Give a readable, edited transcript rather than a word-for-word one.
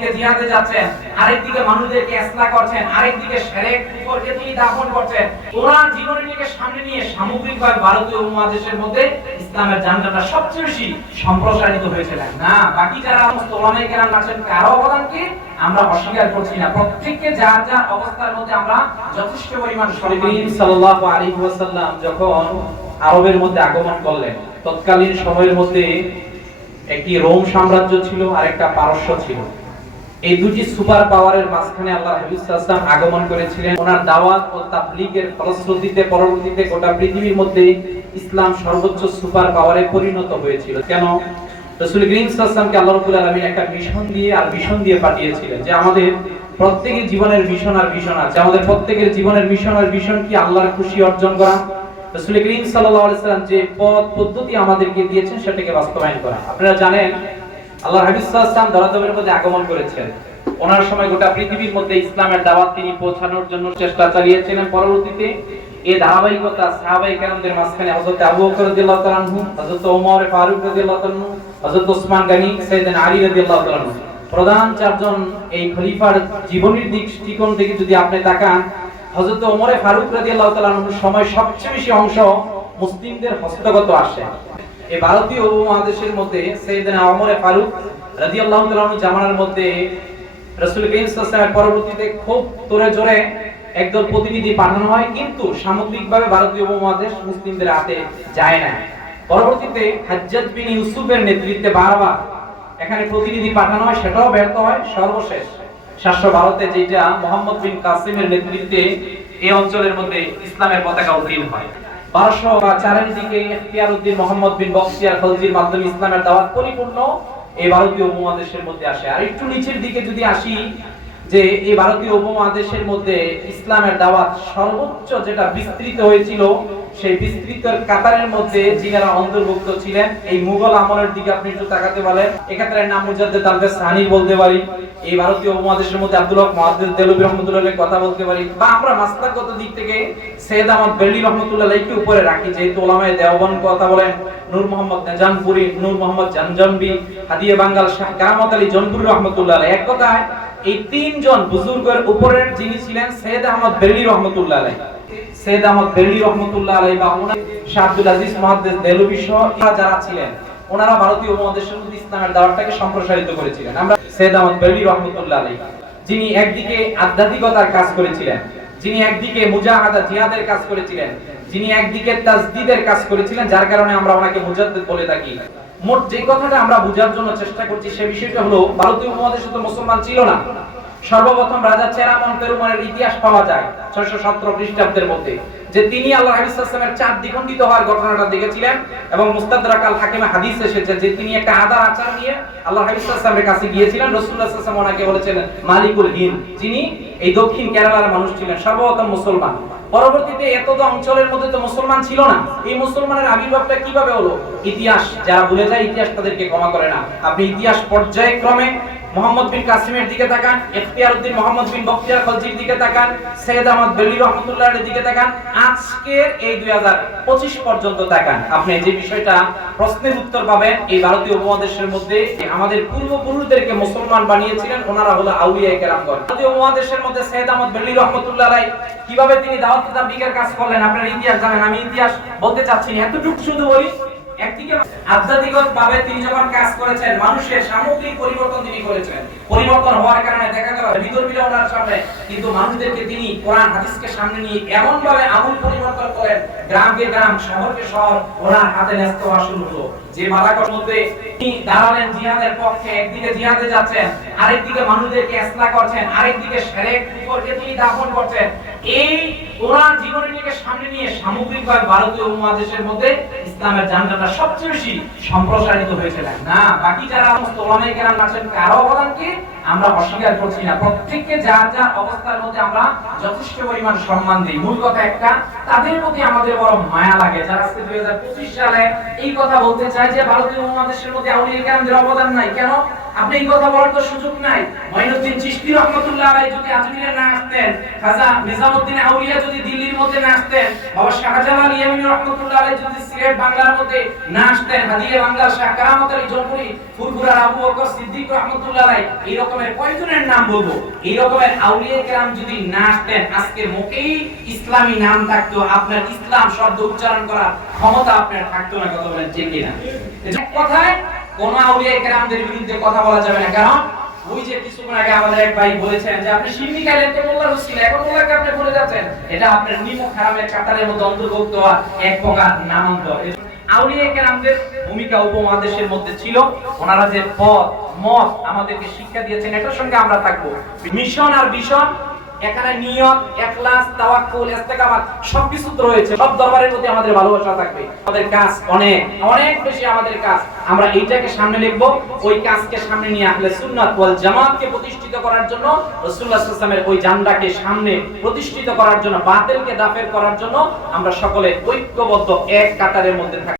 একদিকে জিহাদে যাচ্ছেন, আরেকদিকে মানুষদেরকে ইসলাহ করছেন, আরেকদিকে শিরক কুফরকে তিনি দাফন করছেন। ওনার জীবনীটিকে সামনে নিয়ে সামগ্রিকভাবে ভারতীয় উপমহাদেশের মধ্যে ইসলামের জান্ডাটা সবচেয়ে বেশি সম্প্রসারিত হয়েছিল। না, বাকি যারা ওলামায়ে কেরাম আছেন কারো অবদানকে আমরা অস্বীকার করছি না। প্রত্যেককে যার যার অবস্থার মধ্যে আমরা যথেষ্ট পরিমাণ সম্মান দিই। সাল্লাল্লাহু আলাইহি ওয়াসাল্লাম যখন আরবের মধ্যে আগমন করলেন, তৎকালীন সময়ের মধ্যে একটি রোম সাম্রাজ্য ছিল আর একটা পারস্য ছিল। এই দুটি সুপার পাওয়ারের মাঝখানে আল্লাহ হাবিব সাল্লাল্লাহু আলাইহি ওয়াসাল্লাম আগমন করেছিলেন। ওনার দাওয়াত ও তাবলীগের ফলশ্রুতিতে পরবর্তীতে গোটা পৃথিবীর মধ্যে ইসলাম সর্বোচ্চ সুপার পাওয়ারে পরিণত হয়েছিল। কেন? রাসূল করিম সাল্লাল্লাহু আলাইহি ওয়াসাল্লামকে আল্লাহ রাব্বুল আলামিন একটা মিশন দিয়ে পাঠিয়েছিলেন যে আমাদের প্রত্যেকের জীবনের মিশন আছে। আমাদের প্রত্যেকের জীবনের মিশন কি? আল্লাহর খুশি অর্জন করা। রাসূল করিম সাল্লাল্লাহু আলাইহি ওয়াসাল্লাম যে পদ্ধতি আমাদেরকে দিয়েছেন সেটাকে বাস্তবায়ন করা। আপনারা জানেন আল্লাহর হাবিব সাল্লাল্লাহু আলাইহি ওয়াসাল্লাম দরাদমের মধ্যে আগমন করেছেন। ওনার সময় গোটা পৃথিবীর মধ্যে ইসলামের দাওয়াত তিনি পৌঁছানোর জন্য চেষ্টা চালিয়েছিলেন। পরবর্তীতে এই ধারাবাহিকতা সাহাবায়ে কেরামদের মাঝখানে হযরত আবু বকর রাদিয়াল্লাহু তাআলা আনহু, হযরত ওমর ফারুক রাদিয়াল্লাহু তাআলা আনহু, হযরত ওসমান গনি, সাইয়েদনা আলী রাদিয়াল্লাহু তাআলা আনহু, প্রধান চারজন এই খলিফার জীবনের দৃষ্টিকোণ থেকে যদি আপনি তাকান, হযরত ওমর ফারুক রাদিয়াল্লাহু তাআলা আনহুর সময় সবচেয়ে বেশি অংশ মুসলিমদের হস্তগত আসে। এই ভারতীয় উপমহাদেশের মধ্যে সাইয়েদনা ওমর ফারুক রাদিয়াল্লাহু তাআলা আনহু জামানার মধ্যে রাসূল করিম সাল্লাল্লাহু আলাইহি ওয়াসাল্লামের পরবর্তীতে খুব তোরে জোরে একদল প্রতিনিধি পাঠানো হয়, কিন্তু সামগ্রিকভাবে ভারতীয় উপমহাদেশ মুসলিমদের হাতে যায় না। পরবর্তীতে হাজ্জাজ বিন ইউসুফের নেতৃত্বে বারবার এখানে প্রতিনিধি পাঠানো হয়, সেটাও ব্যর্থ হয়। সর্বশেষ শাস্ত্র ভারতে যেটা মুহাম্মদ বিন কাসিমের নেতৃত্বে এই অঞ্চলের মধ্যে ইসলামের পতাকা উত্তোলন হয়। 1204 এর দিকে ইখতিয়ার উদ্দিন মুহাম্মদ বিন বখতিয়ার খলজির মাধ্যমে ইসলামের দাওয়াত পরিপূর্ণ এই ভারতীয় উপমহাদেশের মধ্যে আসে। আর একটু নিচের দিকে যদি আসি, যে এই ভারতীয় উপমহাদেশের মধ্যে ইসলামের দাওয়াত সর্বোচ্চ যেটা বিস্তৃত হয়েছিল, সেই বিস্তৃতের কাতারের মধ্যে যিনারা অন্তর্ভুক্ত ছিলেন এই মুঘল আমলের দিকে আপনি একটু তাকাতে পারেন। এক্ষেত্রে নাম মুজাদ্দেদ আল-বেস সানি বলতে পারি, এই ভারতীয় উপমহাদেশের মধ্যে আব্দুল হক মুহাদ্দিস দেলবি রাহমাতুল্লাহ কথা বলতে পারি, বা আমরা মাসলাকগত দিক থেকে সৈয়দ আহমদ বেরলি রাহমাতুল্লাহ আলাইহিকে উপরে রাখি, যেহেতু উলামায়ে দেওবন্দ কথা বলেন, নূর মোহাম্মদ নেজানপুরি, নূর মোহাম্মদ জানজানবি, হাদিয়ে বাঙ্গাল শাহ কারামত আলী জনপুরি রাহমাতুল্লাহ আলাইহি। এক কথায় এই তিনজন বুজুর্গের উপরের যিনি ছিলেন সৈয়দ আহমদ বেরলি রাহমাতুল্লাহ আলাইহি, সৈয়দ আহমদ বেরলি রাহমাতুল্লাহ আলাইহি বা শাহ আব্দুল আজিজ মুহাদ্দিস দেলবি সহ যারা ছিলেন, ওনারা ভারতীয় উপমহাদেশের মধ্যে ইসলামের দাওয়াতটাকে সম্প্রসারিত করেছিলেন। আমরা সৈয়দ আহমদ বেরলি রাহমাতুল্লাহ আলাইহি, যিনি একদিকে আধ্যাত্মিকতার কাজ করেছিলেন, যিনি একদিকে মুজাহাদা জিহাদের কাজ করেছিলেন, যিনি একদিকে তাজদীদের কাজ করেছিলেন, যার কারণে আমরা ওনাকে মুজাদ্দিদ বলে থাকি। মোট যে কথাটা আমরা বোঝার জন্য চেষ্টা করছি সে বিষয়টা হলো, ভারতীয় উপমহাদেশে তো মুসলমান ছিল না। সর্বপ্রথম রাজা চেরামন পেরুমানের ইতিহাস পাওয়া যায় 617 খ্রিস্টাব্দের মধ্যে, যে তিনি আল্লাহর হাবিব সাল্লাল্লাহু আলাইহি ওয়াসাল্লামের চাঁদ দ্বিখণ্ডিত হওয়ার ঘটনাটা দেখেছিলেন। এবং মুস্তাদরাক আল হাকিমে হাদিস এসেছে যে তিনি একটা আদার আচার নিয়ে আল্লাহর হাবিব সাল্লাল্লাহু আলাইহি ওয়াসাল্লামের কাছে গিয়েছিলেন। রাসূলুল্লাহ সাল্লাল্লাহু আলাইহি ওয়াসাল্লাম ওনাকে বলেছিলেন মালিকুল হিন্দ, যিনি এই দক্ষিণ কেরালার মানুষ ছিলেন, সর্বপ্রথম মুসলমান। পরবর্তীতে এতটা অঞ্চলের মধ্যে তো মুসলমান ছিল না, এই মুসলমানের আবির্ভাবটা কিভাবে হলো? ইতিহাস যারা ভুলে যায়, ইতিহাস তাদেরকে ক্ষমা করে না। আপনি ইতিহাস পর্যায়ক্রমে মুহাম্মদ বিন কাসিমের দিকে তাকান, ইখতিয়ার উদ্দিন মুহাম্মদ বিন বখতিয়ার খলজির দিকে তাকান, সৈয়দ আহমদ বেরলি রাহমাতুল্লাহর দিকে তাকান, আজকের এই 2025 পর্যন্ত তাকান, আপনি যে বিষয়টা প্রশ্নের উত্তর পাবেন। এই ভারতীয় উপমহাদেশের মধ্যে আমাদের পূর্বপুরুষদেরকে মুসলমান বানিয়েছিলেন ওনারা হলো আউলিয়ায়ে কেরামগণ। ভারতীয় উপমহাদেশের মধ্যে সৈয়দ আহমদ বেরলি রাহমাতুল্লাহ আলাইহি কিভাবে তিনি দাওয়াত তাবলীগের কাজ করলেন, আপনারা ইতিহাস জানেন, আমি ইতিহাস বলতে চাচ্ছি না, এতটুকু শুধু বলি। একদিকে আধ্যাত্মিকভাবে তিনি যখন কাজ করেছেন, মানুষের সামগ্রিক পরিবর্তন তিনি করেছেন। পরিবর্তন হওয়ার কারণে দেখা গেল বিতর্কিত ওনার সামনে, কিন্তু মানুষদেরকে তিনি কোরআন হাদিসকে সামনে নিয়ে এমন ভাবে আমূল পরিবর্তন করেন, গ্রামকে গ্রাম, শহরকে শহর ওনার হাতে ন্যস্ত হওয়া শুরু হলো। যে মালাকর মধ্যে তিনি দাঁড়ালেন জিহাদের পক্ষে, একদিকে জিহাদে যাচ্ছেন, আরেকদিকে মানুষদেরকে ইসলাহ করছেন, আরেকদিকে শিরক কুফরকে তিনি দাফন করছেন। এই ওনার জীবনীটিকে সামনে নিয়ে সামগ্রিকভাবে ভারতীয় উপমহাদেশের মধ্যে ইসলামের জান্ডাটা সবচেয়ে বেশি সম্প্রসারিত হয়েছিল। না, বাকি যারা ওলামায়ে কেরাম আছেন কারো অবদানকে আমরা অস্বীকার করছি না। প্রত্যেককে যার যার অবস্থার মধ্যে আমরা যথেষ্ট পরিমাণ সম্মান দিই। মূল কথা একটা, তাদের প্রতি আমাদের বড় মায়া লাগে, যারা আজকে 2025 সালে এই কথা বলতে চায় যে ভারতীয় উপমহাদেশের মধ্যে আউলিয়া কেরামদের অবদান নাই। কেন? আপনি এই কথা বলার তো সুযোগ নাই। মাইনুদ্দিন চিশতি রাহমাতুল্লাহ রহমাতুল্লাহ আলাইহি যদি আজমিরে না আসতেন, খাজা নিজামউদ্দিন আউলিয়া যদি দিল্লির মধ্যে না আসতেন, বাবা শাহজালাল ইয়ামিনী রহমাতুল্লাহ আলাইহি যদি সিলেট বাংলার মধ্যে না আসতেন, হাদিয়া বাংলার শাহ কারামত আলী জনপুরি, ফুরফুরার আবু বকর সিদ্দিক রহমাতুল্লাহ আলাইহি, এই রকমের কয়জনের নাম বলবো, এই রকমের আউলিয়া কেরাম যদি না আসতেন, আজকে মুখেই ইসলামী নাম থাকতো, আপনার ইসলাম শব্দ উচ্চারণ করার ক্ষমতা আপনার থাকতো না। কথা বলেন ঠিক কিনা? এই কথায় কোন আউলিয়া কেরামদের বিরুদ্ধে কথা বলা যাবে না, কারণ ওই যে কিছুক্ষণ আগে আমাদের এক ভাই বলেছেন যে আপনি শিরনি খাইলেন তো মোল্লার হুসিন, এখন মোল্লাকে আপনি বলে যাচ্ছেন, এটা আপনার নিমক হারামের কাতারের মধ্যে অন্তর্ভুক্ত হওয়া এক প্রকার নামান্তর। আউলিয়া কেরামদের ভূমিকা উপমহাদেশের মধ্যে ছিল, ওনারা যে পথ মত আমাদেরকে শিক্ষা দিয়েছেন, এটার সঙ্গে আমরা থাকবো। মিশন আর ভিশন, এখানে নিয়ত, ইখলাস, তাওয়াক্কুল, ইস্তেকামাত সবকিছু তো রয়েছে। সব দরবারের প্রতি আমাদের ভালোবাসা থাকবে। আমাদের কাজ অনেক অনেক বেশি, আমাদের কাজ আমরা এইটাকে সামনে লিখবো, ওই কাজকে সামনে নিয়ে আহলে সুন্নাত ওয়াল জামাতকে প্রতিষ্ঠিত করার জন্য, রাসূলুল্লাহ সাল্লাল্লাহু আলাইহি ওয়াসাল্লামের ওই জান্ডাকে সামনে প্রতিষ্ঠিত করার জন্য, বাতিলকে দাফের করার জন্য আমরা সকলে ঐক্যবদ্ধ এক কাতারের মধ্যে থাকি।